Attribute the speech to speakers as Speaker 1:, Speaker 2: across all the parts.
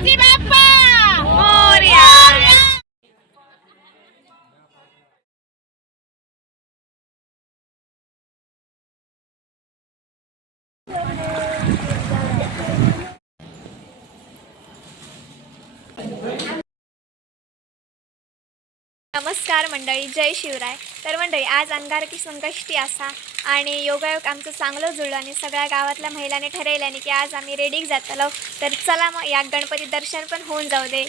Speaker 1: गणपती
Speaker 2: नमस्कार मंडळी जय शिवराय. तर मंडळी आज अंगारकी संकष्टी असा आणि योगायोग आमचं चांगलं जुळलं आणि सगळ्या गावातल्या महिलांनी ठरवल्याने की आज आम्ही रेडीक जातलो. तर चला मग या गणपती दर्शन पण होऊन जाऊ दे.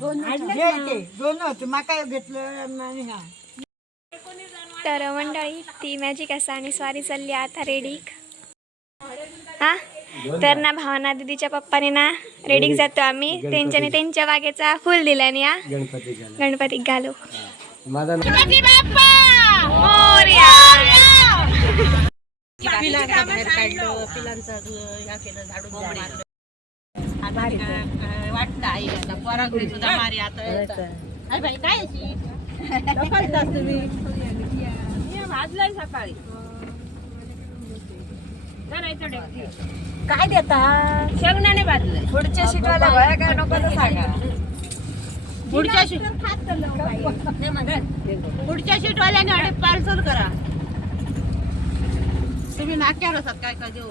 Speaker 3: दोन घेतलं हा.
Speaker 2: तर मंडळी ती मॅजिक असा आणि स्वारी चालली आता रेडीक हा? तर ना भावना दिदीच्या पप्पाने ना रेडीक जातो आम्ही. त्यांच्याने त्यांच्या बागेचा फुल दिल्याने या
Speaker 4: गणपती
Speaker 2: घालू.
Speaker 4: माझा
Speaker 1: गणपती बाप्पा! मोरया!
Speaker 3: पिलांचा बाहेर काढलं पिलांचा ह्या केलं झाडून मारलं. वाटतं आई? आता परागरी सुद्धा मारी आता काय ढकलतास तुम्ही? मी भाजलंय सकाळी. काय देता? भाजलंय पुढच्या शिटवाला भया काय नको तर सांगा. पुढच्या शीट पुढच्या शीटवाल्याने आणि पार्सल करा. तुम्ही नाक्यावर असतात काय काय? देऊ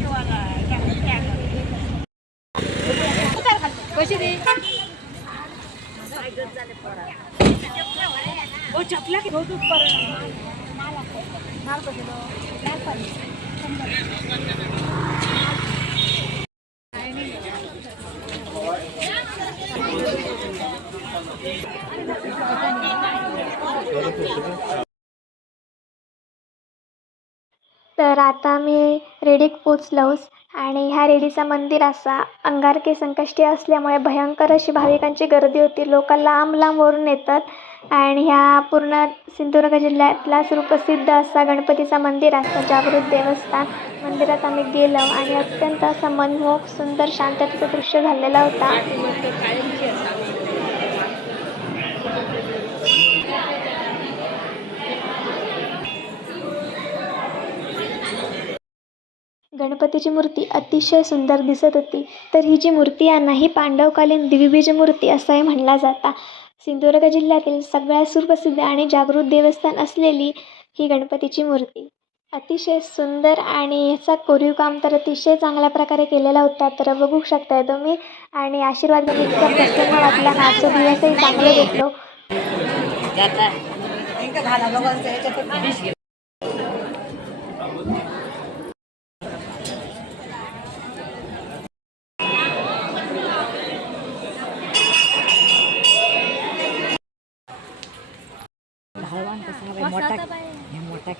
Speaker 2: तर आता मी रेडीक पोचलोच आणि ह्या रेडीचा मंदिर असा अंगारकी संकष्टी असल्यामुळे भयंकर अशी भाविकांची गर्दी होती. लोक लांब लांबवरून येतात. आणि ह्या पूर्ण सिंधुदुर्ग जिल्ह्यातला सुप्रसिद्ध असा गणपतीचा मंदिर असतं जागृत देवस्थान मंदिरात आम्ही गेलो आणि अत्यंत असा मनमोहक सुंदर शांततेचं दृश्य झालेला होता. गणपतीची मूर्ती अतिशय सुंदर दिसत होती. तर ही जी मूर्ती आहे ना ही पांडवकालीन दिव्यबीज मूर्ती असंही म्हणला जाता. सिंधुदुर्ग जिल्ह्यातील सगळ्यात सुप्रसिद्ध आणि जागृत देवस्थान असलेली ही गणपतीची मूर्ती. अतिशय सुंदर आणि ह्याचा कोरीव काम तर अतिशय चांगल्या प्रकारे केलेला होता तर बघू शकताय तुम्ही. आणि आशीर्वाद घेऊन इतकं प्रसन्न वाटला ना दिवसही चांगलं घेतलो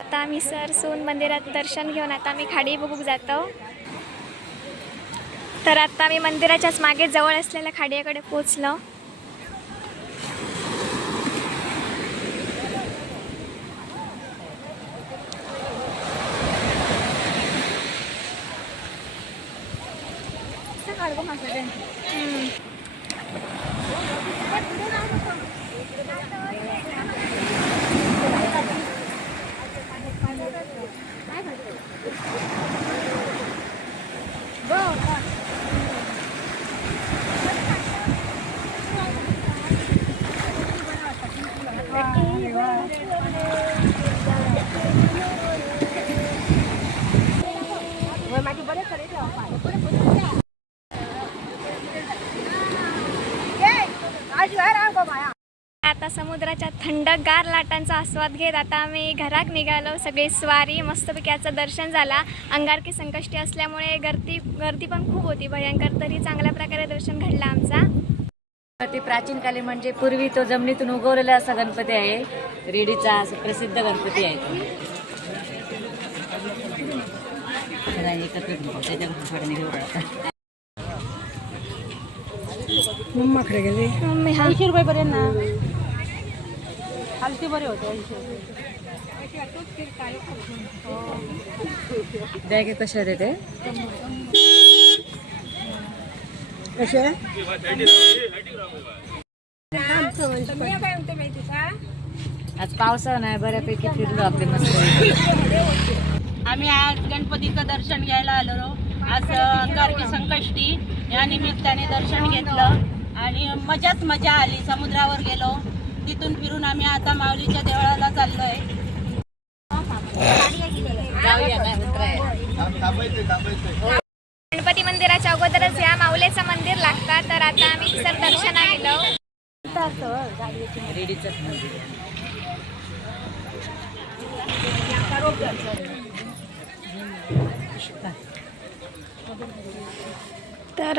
Speaker 2: आता आम्ही सर सून मंदिरात दर्शन घेऊन आता आम्ही खाडी बघूक जातो. तर आता आम्ही मंदिराच्याच मागे जवळ असलेल्या खाडीकडे पोचलो Thank you. समुद्राच्या थंडगार लाटांचा आस्वाद घेत आता आम्ही घरात निघालो. सगळी स्वारी मस्तपैकी याचं दर्शन झाला. अंगारकी संकष्टी असल्यामुळे गर्दी गर्दी पण खूप होती. भयंकर तरी चांगल्या प्रकारे दर्शन घडलं आमचा.
Speaker 5: ते प्राचीन काली म्हणजे पूर्वी तो जमिनीतून उगवलेला असा गणपती आहे. रेडीचा असं प्रसिद्ध गणपती आहे निघून राहतात.
Speaker 2: मम्मी हा.
Speaker 3: ऐंशी रुपये पर्यंत ना? हलती बरे होते ऐंशी रुपये
Speaker 5: द्या की कशा देते
Speaker 3: कसे
Speaker 5: आज पावसा नाही बऱ्यापैकी फिरलो आपले मस्त.
Speaker 3: आम्ही आज गणपतीचं दर्शन घ्यायला आलो. आज अंगारकी संकष्टी. या निमित्ताने दर्शन घेतलं. आणि मजाच मजा आली. समुद्रावर गेलो. तिथून फिरून आम्ही आता माऊलीच्या देवळाला चाललोय
Speaker 5: आहे
Speaker 2: गणपती मंदिराच्या अगोदरच या माऊलीचं मंदिर लागतात तर आता आम्ही सर दर्शना. तर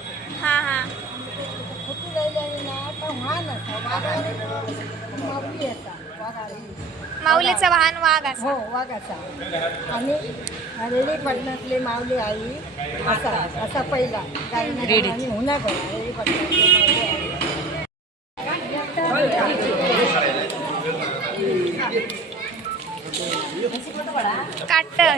Speaker 2: हा हा. माऊलीचं वाहन वाघ असं.
Speaker 4: हो वाघाचा आणि रेडी पटणातले माऊली आई असा असा पहिला.
Speaker 5: रेडी.
Speaker 4: आणि हुना बघा रेडी पटणातले माऊली आई.
Speaker 2: काट हा.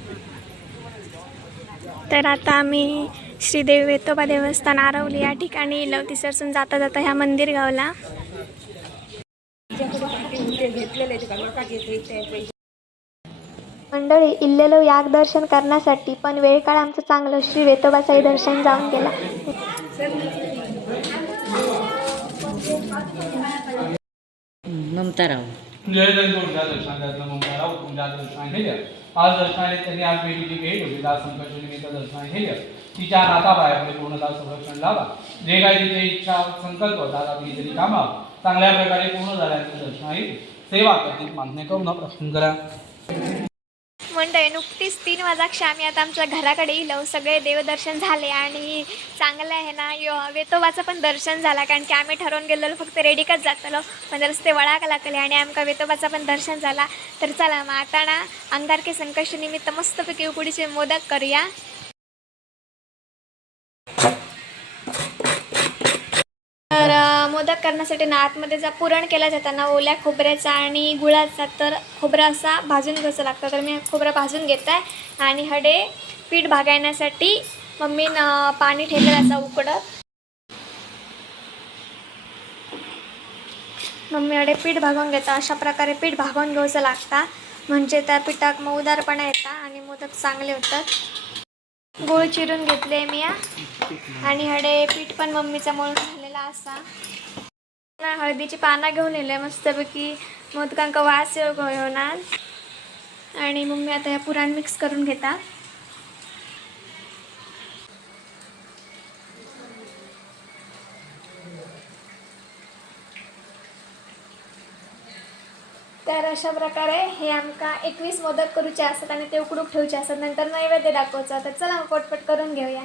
Speaker 2: तर आता आम्ही श्रीदेवी वेतोबा देवस्थान आरवली या ठिकाणी लवती सरसून जाता जाता ह्या मंदिर गावला. मंडळी इल्लेलो याग दर्शन करण्यासाठी पण वेळ काळ आमचं चांगलं श्री वेतोबाचाही दर्शन जाऊन गेला.
Speaker 5: ममता राव.
Speaker 6: जय जय तुमच्या दर्शनात मुंबईराव तुमच्या दर्शनात हे आज दर्शनाने त्यांनी आज भेटीची भेट होती आज संकट निमित्त दर्शन हे तिच्या हातापायाकडे पूर्णतः संरक्षण लावा जे काही तिचे इच्छा संकल्प होता मी तरी कामा चांगल्या प्रकारे पूर्ण झाल्याचं दर्शन आहे. सेवा करतील मान्य करून प्रश्न करा
Speaker 2: मंडळी नुकतीच तीन वाजाक्षा आम्ही आता आमच्या घराकडे येलो सगळे देवदर्शन झाले आणि चांगलं आहे ना यो वेतोबाचं पण दर्शन झालं. कारण की आम्ही ठरवून गेलेलो फक्त रेडीकच जातलो. पण रस्ते वळाक लागले आणि आमका वेतोबाचं पण दर्शन झाला. तर चला मग आता ना अंगारके संकष्ट निमित्त मस्तपैकी उकडीचे मोदक करूया तर अ, मोदक करण्यासाठी ना आतमध्ये जा पुरण केला जाताना ओल्या खोबऱ्याचा आणि गुळाचा तर खोबरा असा भाजून घ्यायचा लागतं. तर मी खोबरं भाजून घेत आहे आणि हडे पीठ भागायण्यासाठी मम्मीनं पाणी ठेवलेलं असं उकडत मम्मी हडे पीठ भागवून घेता अशा प्रकारे पीठ भागवून घ्यायचं लागता. म्हणजे त्या पिठाक मऊदारपणा येता आणि मोदक चांगले होतात. गूळ चिरून घेतले मी आणि हडे पीठ पण मम्मीचा मळून झालेला असा. हळदीची पानं घेऊन येले मस्तपैकी. मोदकांका वास येणार. आणि मग मी आता ह्या पुराण मिक्स करून घेता. तर अशा प्रकारे हे आमका एकवीस मोदक करूचे असतात आणि ते उकडूक ठेवचे असतात नंतर नैवेद्य दाखवचं. तर चला पटपट करून घेऊया.